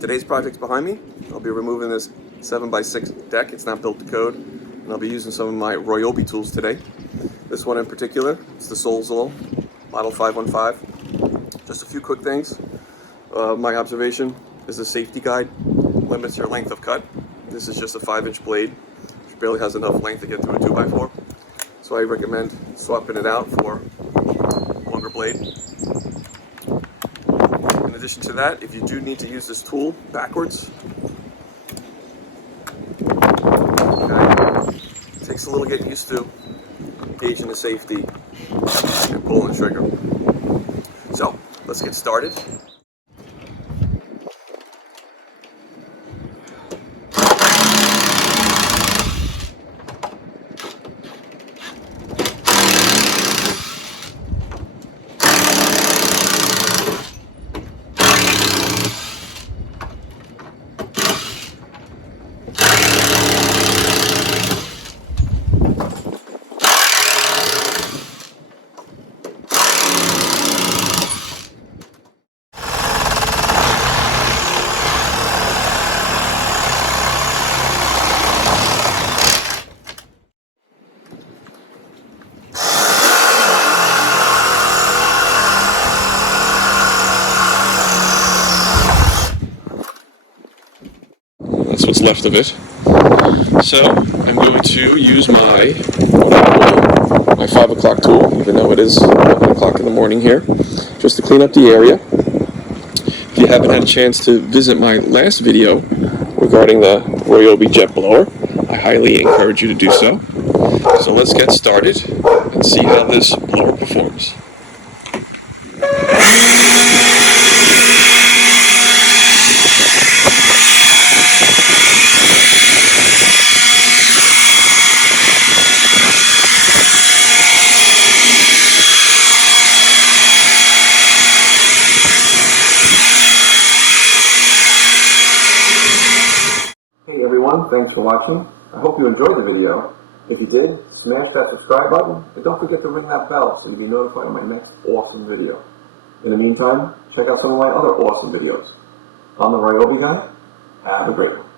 Today's project's behind me. I'll be removing this 7x6 deck. It's not built to code. And I'll be using some of my Ryobi tools today. This one in particular, it's the SawZall Model 515. Just a few quick things. My observation is the safety guide limits your length of cut. This is just a 5-inch blade, which barely has enough length to get through a 2x4. So I recommend swapping it out for a longer blade. In addition to that, if you do need to use this tool backwards, okay, it takes a little getting used to gauging the safety and pulling the trigger. So let's get started. That's what's left of it. So I'm going to use my 5 o'clock tool, even though it is 11 o'clock in the morning here, just to clean up the area. If you haven't had a chance to visit my last video regarding the Ryobi jet blower, I highly encourage you to do so. So let's get started and see how this blower performs. Hey everyone, thanks for watching. I hope you enjoyed the video. If you did, smash that subscribe button and don't forget to ring that bell so you'll be notified of my next awesome video. In the meantime, check out some of my other awesome videos. I'm the Ryobi guy. Have a great one.